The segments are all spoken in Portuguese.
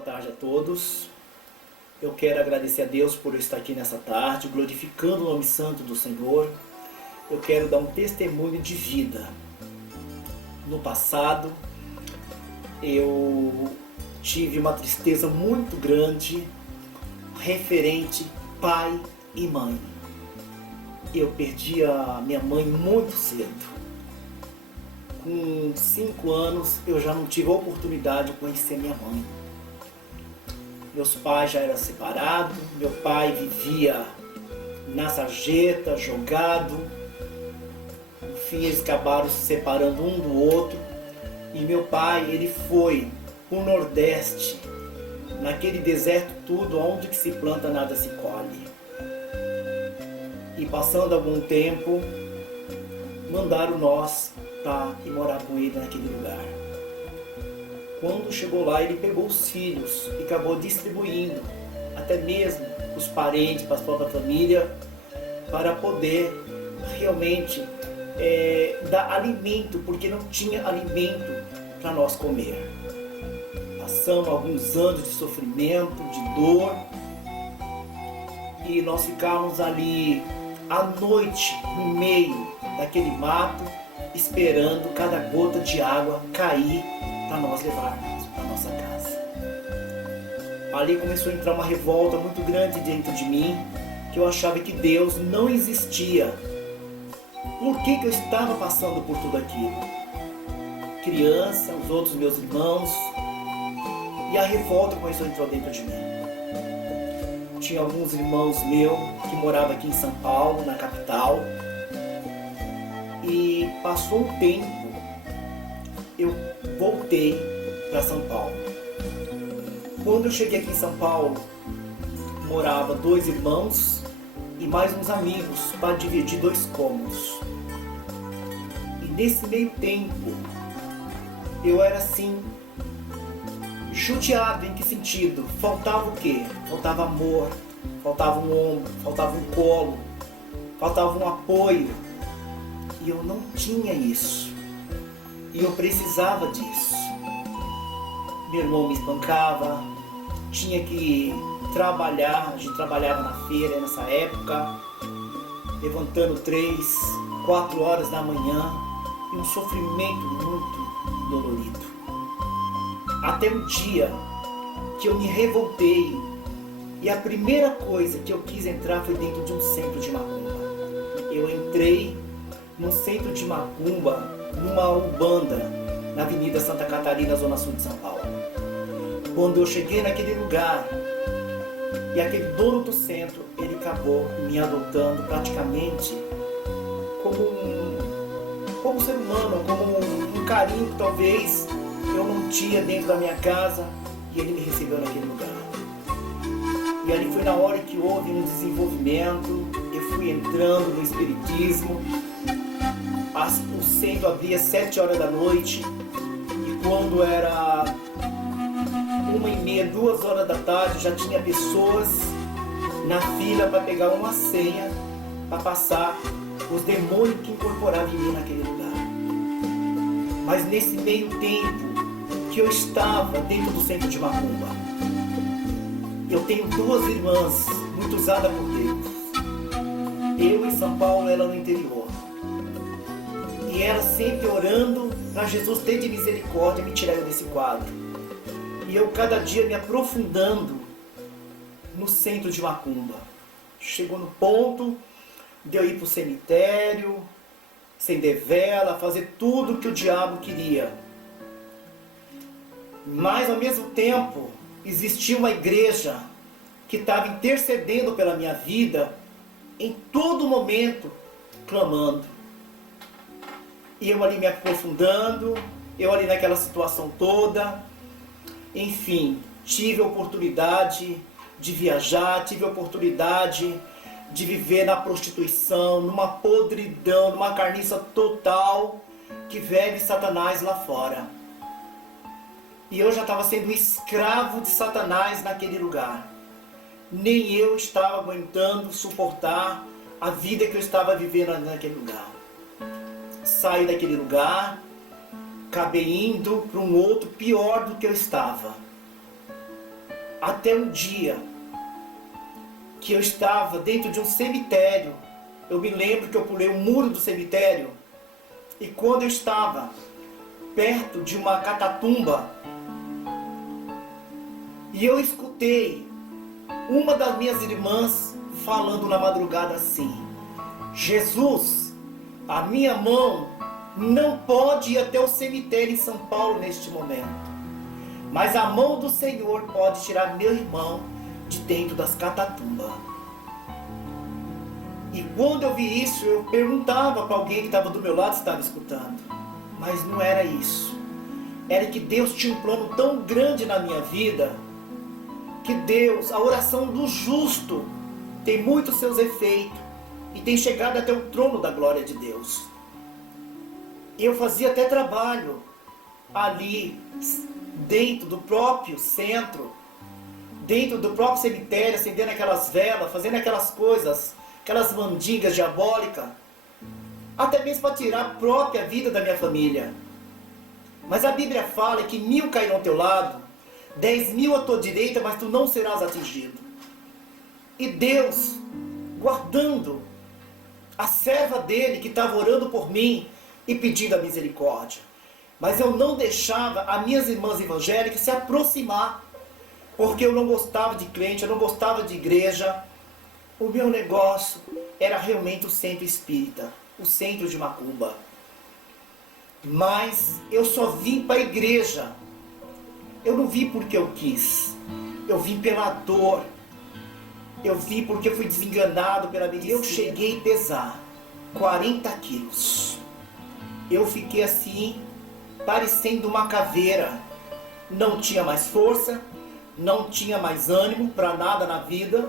boa tarde a todos. Eu quero agradecer a Deus por eu estar aqui nessa tarde, glorificando o nome santo do Senhor. Eu quero dar um testemunho de vida. No passado, eu tive uma tristeza muito grande referente pai e mãe. Eu perdi a minha mãe muito cedo. Com 5 anos eu já não tive a oportunidade de conhecer minha mãe. Meus pais já eram separados, meu pai vivia na sarjeta, jogado. No fim eles acabaram se separando um do outro. E meu pai, ele foi pro Nordeste, naquele deserto tudo, onde que se planta nada se colhe. E passando algum tempo, mandaram nós para ir morar com ele naquele lugar. Quando chegou lá, ele pegou os filhos e acabou distribuindo, até mesmo os parentes, para a própria família, para poder realmente dar alimento, porque não tinha alimento para nós comer. Passamos alguns anos de sofrimento, de dor, e nós ficávamos ali à noite, no meio daquele mato, esperando cada gota de água cair para nós levarmos para nossa casa. Ali começou a entrar uma revolta muito grande dentro de mim, que eu achava que Deus não existia. Por que eu estava passando por tudo aquilo? Criança, os outros meus irmãos, e a revolta começou a entrar dentro de mim. Tinha alguns irmãos meus que moravam aqui em São Paulo, na capital, e passou um tempo, eu voltei para São Paulo. Quando eu cheguei aqui em São Paulo, morava 2 irmãos e mais uns amigos para dividir 2 cômodos. E nesse meio tempo, eu era assim, judiado. Em que sentido? Faltava o quê? Faltava amor, faltava um ombro, faltava um colo, faltava um apoio. E eu não tinha isso. E eu precisava disso. Meu irmão me espancava, tinha que trabalhar, a gente trabalhava na feira nessa época, levantando 3, 4 horas da manhã, e um sofrimento muito dolorido. Até um dia que eu me revoltei, e a primeira coisa que eu quis entrar foi dentro de um centro de macumba. Eu entrei num centro de macumba, numa umbanda, na Avenida Santa Catarina, Zona Sul de São Paulo. Quando eu cheguei naquele lugar, e aquele dono do centro, ele acabou me adotando praticamente como um ser humano, como um carinho que talvez eu não tinha dentro da minha casa, e ele me recebeu naquele lugar. E ali foi na hora que houve um desenvolvimento, eu fui entrando no espiritismo. O centro abria 7 horas da noite, e quando era 1h30, 2 horas da tarde, já tinha pessoas na fila para pegar uma senha para passar os demônios que incorporavam em mim naquele lugar. Mas nesse meio tempo que eu estava dentro do centro de macumba, eu tenho 2 irmãs muito usadas por Deus. Eu em São Paulo, ela no interior. E ela sempre orando para Jesus ter de misericórdia e me tirar desse quadro. E eu cada dia me aprofundando no centro de macumba. Chegou no ponto de eu ir para o cemitério, acender vela, fazer tudo o que o diabo queria. Mas ao mesmo tempo, existia uma igreja que estava intercedendo pela minha vida em todo momento, clamando. E eu ali me aprofundando, eu ali naquela situação toda. Enfim, tive a oportunidade de viajar, tive a oportunidade de viver na prostituição, numa podridão, numa carniça total que vive Satanás lá fora. E eu já estava sendo escravo de Satanás naquele lugar. Nem eu estava aguentando suportar a vida que eu estava vivendo naquele lugar. Saí daquele lugar, acabei indo para um outro pior do que eu estava. Até um dia que eu estava dentro de um cemitério. Eu me lembro que eu pulei o muro do cemitério. E quando eu estava perto de uma catatumba, e eu escutei uma das minhas irmãs falando na madrugada assim: Jesus, a minha mão não pode ir até o cemitério em São Paulo neste momento, mas a mão do Senhor pode tirar meu irmão de dentro das catatumbas. E quando eu vi isso, eu perguntava para alguém que estava do meu lado se estava escutando. Mas não era isso. Era que Deus tinha um plano tão grande na minha vida, que Deus, a oração do justo, tem muitos seus efeitos e tem chegado até o trono da glória de Deus. E eu fazia até trabalho ali, dentro do próprio centro, dentro do próprio cemitério, acendendo aquelas velas, fazendo aquelas coisas, aquelas mandingas diabólicas, até mesmo para tirar a própria vida da minha família. Mas a Bíblia fala que 1000 cairão ao teu lado, 10.000 à tua direita, mas tu não serás atingido. E Deus, guardando a serva dele que estava orando por mim e pedindo a misericórdia. Mas eu não deixava as minhas irmãs evangélicas se aproximar, porque eu não gostava de crente, eu não gostava de igreja. O meu negócio era realmente o centro espírita, o centro de Macumba. Mas eu só vim para a igreja. Eu não vim porque eu quis. Eu vim pela dor. Eu vim porque eu fui desenganado pela medicina. Eu cheguei a pesar 40 quilos. Eu fiquei assim, parecendo uma caveira. Não tinha mais força, não tinha mais ânimo para nada na vida.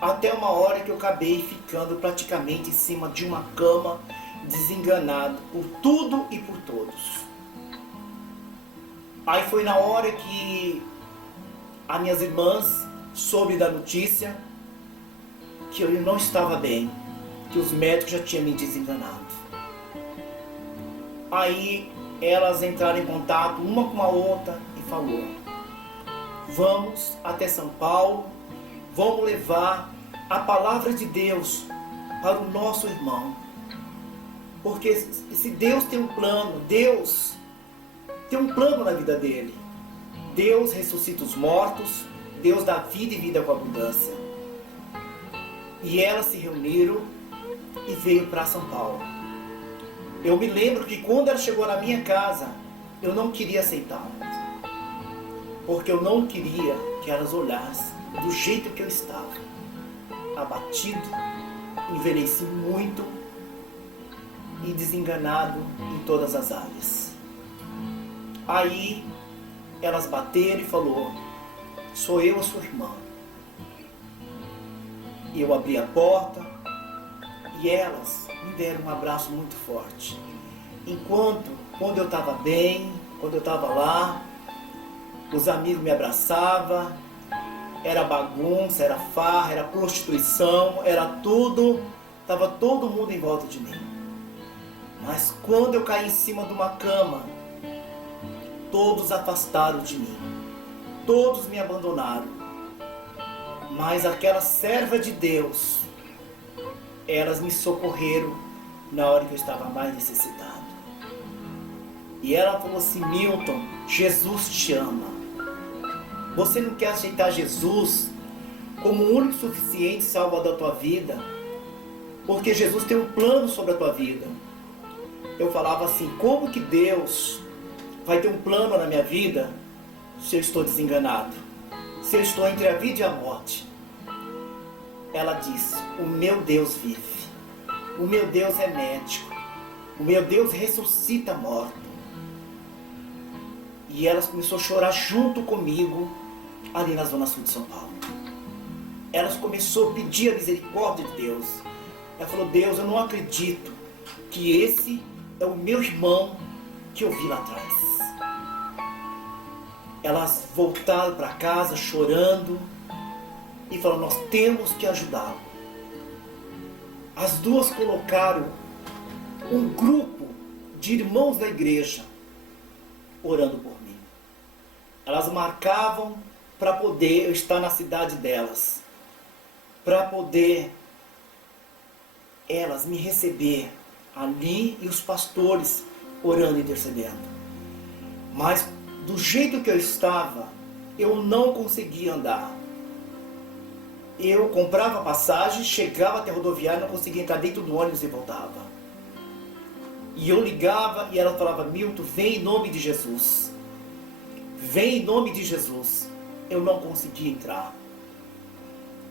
Até uma hora que eu acabei ficando praticamente em cima de uma cama, desenganado por tudo e por todos. Aí foi na hora que as minhas irmãs soube da notícia que eu não estava bem, que os médicos já tinham me desenganado. Aí elas entraram em contato uma com a outra e falou: vamos até São Paulo, vamos levar a palavra de Deus para o nosso irmão. Porque se Deus tem um plano, Deus tem um plano na vida dele. Deus ressuscita os mortos, Deus dá vida e vida com abundância. E elas se reuniram e veio para São Paulo. Eu me lembro que quando ela chegou na minha casa, eu não queria aceitá-la, porque eu não queria que elas olhassem do jeito que eu estava, abatido, envelheci muito e desenganado em todas as áreas. Aí elas bateram e falou: sou eu a sua irmã. E eu abri a porta e elas me deram um abraço muito forte. Quando eu estava bem, quando eu estava lá, os amigos me abraçavam, era bagunça, era farra, era prostituição, era tudo, estava todo mundo em volta de mim. Mas quando eu caí em cima de uma cama, todos afastaram de mim, todos me abandonaram. Mas aquela serva de Deus, elas me socorreram na hora que eu estava mais necessitado. E ela falou assim: Milton, Jesus te ama. Você não quer aceitar Jesus como o único suficiente salvador da tua vida? Porque Jesus tem um plano sobre a tua vida. Eu falava assim: como que Deus vai ter um plano na minha vida se eu estou desenganado? Se eu estou entre a vida e a morte? Ela disse: o meu Deus vive. O meu Deus é médico. O meu Deus ressuscita morto. E elas começaram a chorar junto comigo ali na zona sul de São Paulo. Elas começaram a pedir a misericórdia de Deus. Ela falou: Deus, eu não acredito que esse é o meu irmão que eu vi lá atrás. Elas voltaram para casa chorando e falaram: nós temos que ajudá-lo. As duas colocaram um grupo de irmãos da igreja orando por mim. Elas marcavam para poder eu estar na cidade delas, para poder elas me receber ali e os pastores orando e intercedendo. Mas do jeito que eu estava, eu não conseguia andar. Eu comprava passagem, chegava até a rodoviária, não conseguia entrar dentro do ônibus e voltava. E eu ligava e ela falava: Milton, vem em nome de Jesus. Vem em nome de Jesus. Eu não conseguia entrar.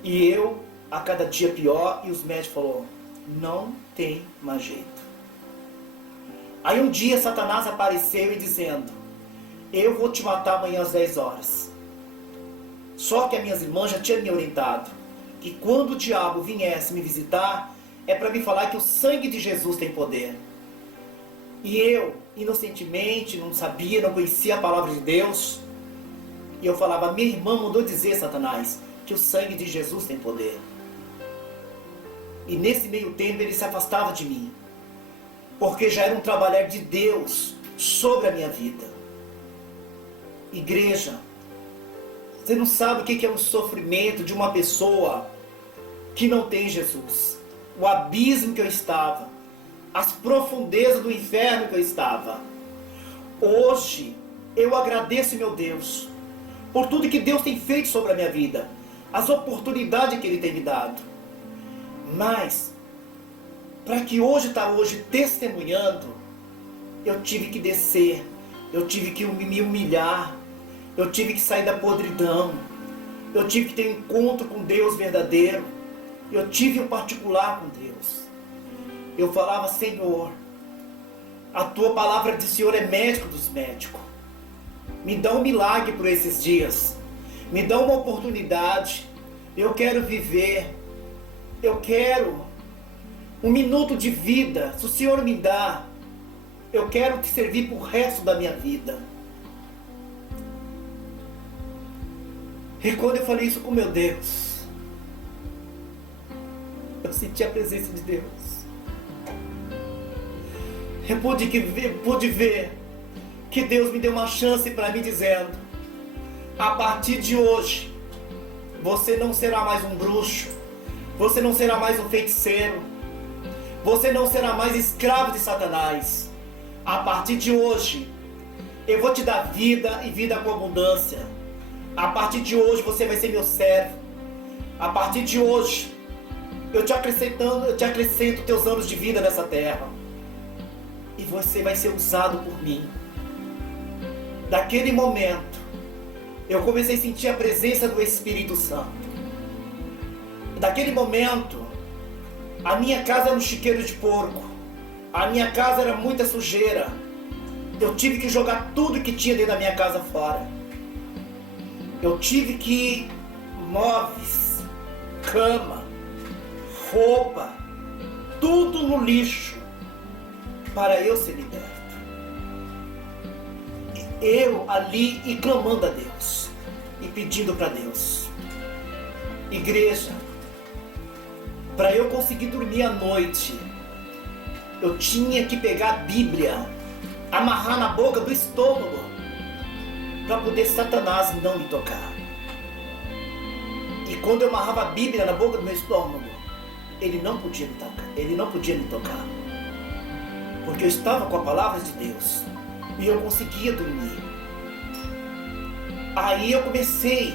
E eu, a cada dia pior, e os médicos falaram: não tem mais jeito. Aí um dia Satanás apareceu e dizendo: eu vou te matar amanhã às 10 horas. Só que as minhas irmãs já tinham me orientado que quando o diabo viesse me visitar, é para me falar que o sangue de Jesus tem poder. E eu, inocentemente, não sabia, não conhecia a palavra de Deus. E eu falava: minha irmã mandou dizer, Satanás, que o sangue de Jesus tem poder. E nesse meio tempo ele se afastava de mim, porque já era um trabalhar de Deus sobre a minha vida. Igreja, você não sabe o que é um sofrimento de uma pessoa que não tem Jesus. O abismo que eu estava, as profundezas do inferno que eu estava. Hoje eu agradeço, meu Deus, por tudo que Deus tem feito sobre a minha vida, as oportunidades que Ele tem me dado. Mas, para que hoje testemunhando, eu tive que descer, eu tive que me humilhar, eu tive que sair da podridão, eu tive que ter um encontro com Deus verdadeiro, eu tive um particular com Deus. Eu falava: Senhor, a Tua palavra de Senhor é médico dos médicos. Me dá um milagre por esses dias, me dá uma oportunidade, eu quero viver, eu quero um minuto de vida, se o Senhor me dá, eu quero te servir pro resto da minha vida. E quando eu falei isso com meu Deus, eu senti a presença de Deus. Eu pude ver que Deus me deu uma chance para mim, dizendo: a partir de hoje, você não será mais um bruxo, você não será mais um feiticeiro, você não será mais escravo de Satanás. A partir de hoje, eu vou te dar vida e vida com abundância. A partir de hoje você vai ser meu servo. A partir de hoje eu te acrescento teus anos de vida nessa terra. E você vai ser usado por mim. Daquele momento eu comecei a sentir a presença do Espírito Santo. Daquele momento a minha casa era um chiqueiro de porco. A minha casa era muita sujeira. Eu tive que jogar tudo que tinha dentro da minha casa fora. Eu tive que móveis, cama, roupa, tudo no lixo para eu ser liberto. Eu ali e clamando a Deus e pedindo para Deus. Igreja, para eu conseguir dormir à noite, eu tinha que pegar a Bíblia, amarrar na boca do estômago, para poder Satanás não me tocar. E quando eu amarrava a Bíblia na boca do meu estômago, ele não podia me tocar. Ele não podia me tocar. Porque eu estava com a palavra de Deus. E eu conseguia dormir. Aí eu comecei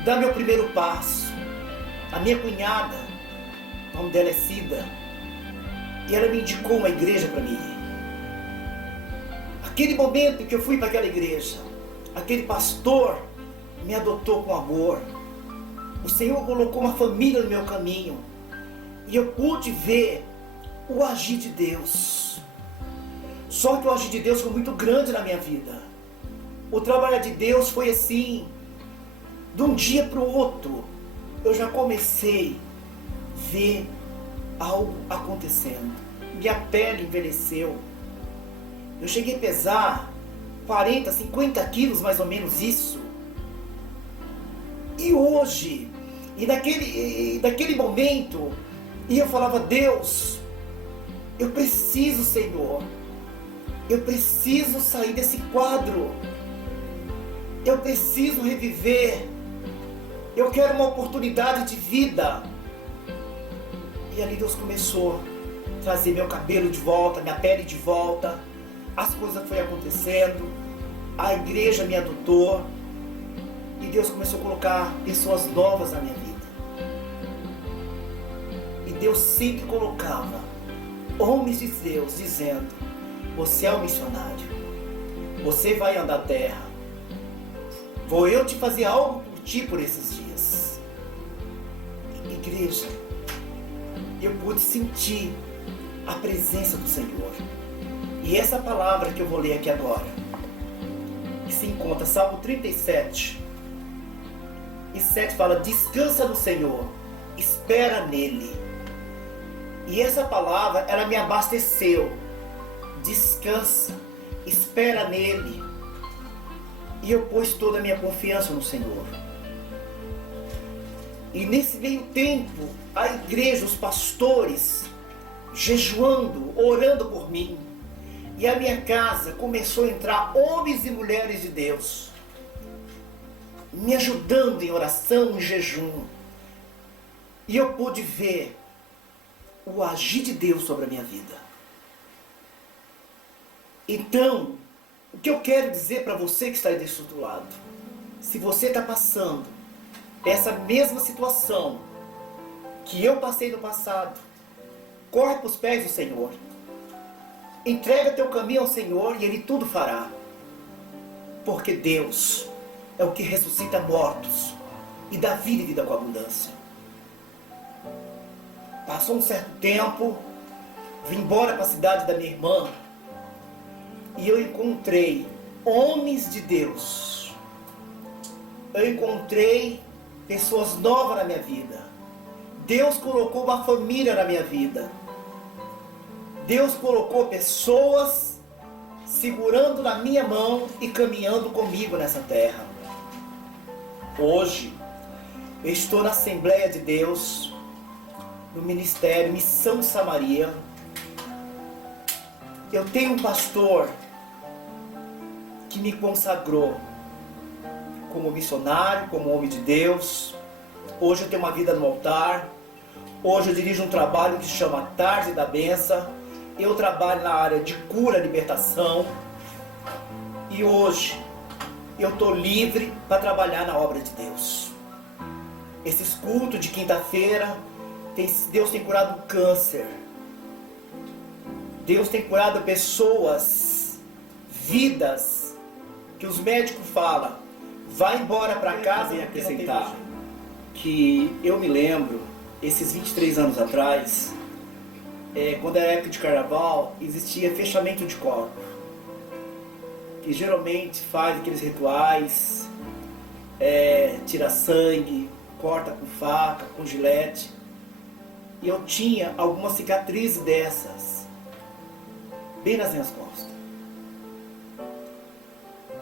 a dar meu primeiro passo. A minha cunhada, o nome dela é Cida, e ela me indicou uma igreja para mim ir. Aquele momento que eu fui para aquela igreja, aquele pastor me adotou com amor. O Senhor colocou uma família no meu caminho. E eu pude ver o agir de Deus. Só que o agir de Deus foi muito grande na minha vida. O trabalho de Deus foi assim, de um dia para o outro, eu já comecei a ver algo acontecendo. Minha pele envelheceu. Eu cheguei a pesar 40, 50 quilos, mais ou menos isso. E hoje, naquele momento, e eu falava: Deus, eu preciso, Senhor, eu preciso sair desse quadro. Eu preciso reviver Eu quero uma oportunidade de vida. E ali Deus começou a trazer meu cabelo de volta, minha pele de volta. As coisas foram acontecendo. A igreja me adotou. E Deus começou a colocar pessoas novas na minha vida. E Deus sempre colocava homens de Deus dizendo: você é um missionário. Você vai andar a terra. Vou eu te fazer algo por ti por esses dias. Igreja, eu pude sentir a presença do Senhor. E essa palavra que eu vou ler aqui agora, que se encontra Salmo 37 e 7, fala: descansa no Senhor, espera nele. E essa palavra, ela me abasteceu. Descansa, espera nele. E eu pus toda a minha confiança no Senhor. E nesse meio tempo, a igreja, os pastores, jejuando, orando por mim. E a minha casa começou a entrar homens e mulheres de Deus, me ajudando em oração, em jejum. E eu pude ver o agir de Deus sobre a minha vida. Então, o que eu quero dizer para você que está aí desse outro lado, se você está passando essa mesma situação que eu passei no passado, corre para os pés do Senhor. Entrega teu caminho ao Senhor e Ele tudo fará. Porque Deus é o que ressuscita mortos e dá vida e vida com abundância. Passou um certo tempo, vim embora para a cidade da minha irmã e eu encontrei homens de Deus. Eu encontrei pessoas novas na minha vida. Deus colocou uma família na minha vida. Deus colocou pessoas segurando na minha mão e caminhando comigo nessa terra. Hoje, eu estou na Assembleia de Deus, no Ministério Missão Samaria. Eu tenho um pastor que me consagrou como missionário, como homem de Deus. Hoje eu tenho uma vida no altar. Hoje eu dirijo um trabalho que se chama Tarde da Benção. Eu trabalho na área de cura, libertação. E hoje eu estou livre para trabalhar na obra de Deus. Esses cultos de quinta-feira, Deus tem curado câncer. Deus tem curado pessoas, vidas, que os médicos falam: vai embora para casa. E acrescentar que eu me lembro, esses 23 anos atrás, quando era época de carnaval, existia fechamento de corpo, que geralmente faz aqueles rituais, tira sangue, corta com faca, com gilete. E eu tinha algumas cicatrizes dessas, bem nas minhas costas.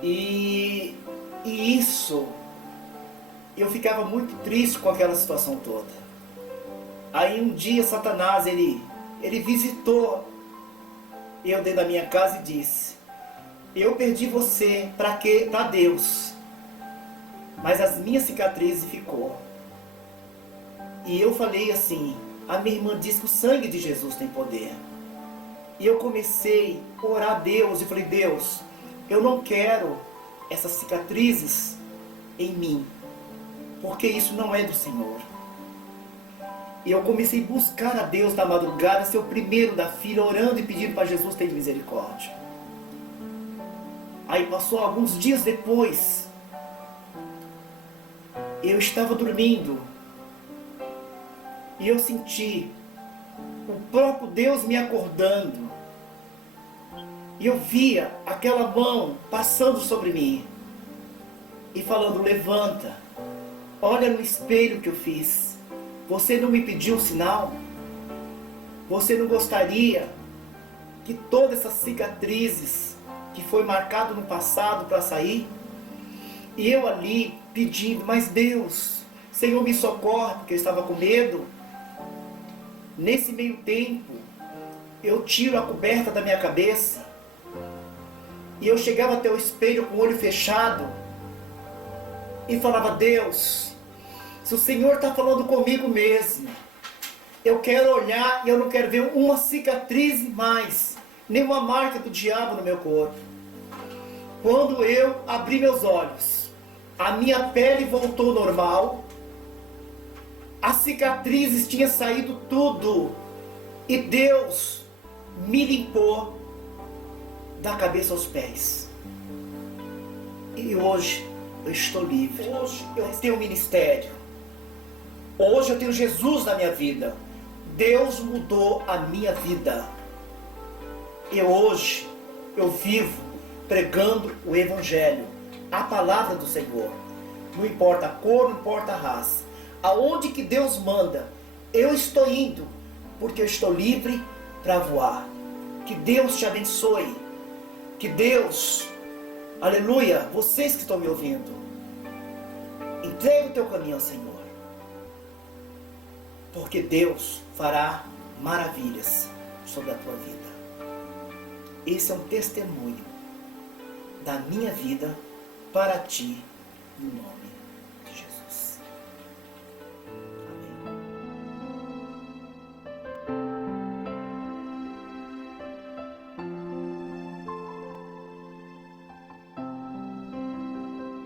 E isso, eu ficava muito triste com aquela situação toda. Aí um dia Satanás, ele visitou eu dentro da minha casa e disse: eu perdi você para Deus, mas as minhas cicatrizes ficou. E eu falei assim: a minha irmã diz que o sangue de Jesus tem poder. E eu comecei a orar a Deus e falei: Deus, eu não quero essas cicatrizes em mim, porque isso não é do Senhor. E eu comecei a buscar a Deus na madrugada, ser o primeiro da fila, orando e pedindo para Jesus ter misericórdia. Aí passou alguns dias depois, eu estava dormindo e eu senti o próprio Deus me acordando. E eu via aquela mão passando sobre mim e falando: levanta, olha no espelho que eu fiz. Você não me pediu um sinal? Você não gostaria que todas essas cicatrizes que foi marcado no passado para sair? E eu ali pedindo: mas Deus, Senhor, me socorre, porque eu estava com medo. Nesse meio tempo, eu tiro a coberta da minha cabeça e eu chegava até o espelho com o olho fechado e falava: Deus, Se o Senhor está falando comigo mesmo, eu quero olhar e eu não quero ver uma cicatriz mais, nenhuma marca do diabo no meu corpo. Quando eu abri meus olhos, a minha pele voltou normal, as cicatrizes tinham saído tudo, e Deus me limpou da cabeça aos pés. E hoje eu estou livre. Hoje eu tenho um ministério. Hoje eu tenho Jesus na minha vida. Deus mudou a minha vida. E hoje eu vivo pregando o Evangelho, a palavra do Senhor. Não importa a cor, não importa a raça. Aonde que Deus manda, eu estou indo, porque eu estou livre para voar. Que Deus te abençoe. Que Deus, aleluia, vocês que estão me ouvindo, entregue o teu caminho ao Senhor. Porque Deus fará maravilhas sobre a tua vida. Esse é um testemunho da minha vida para ti, no nome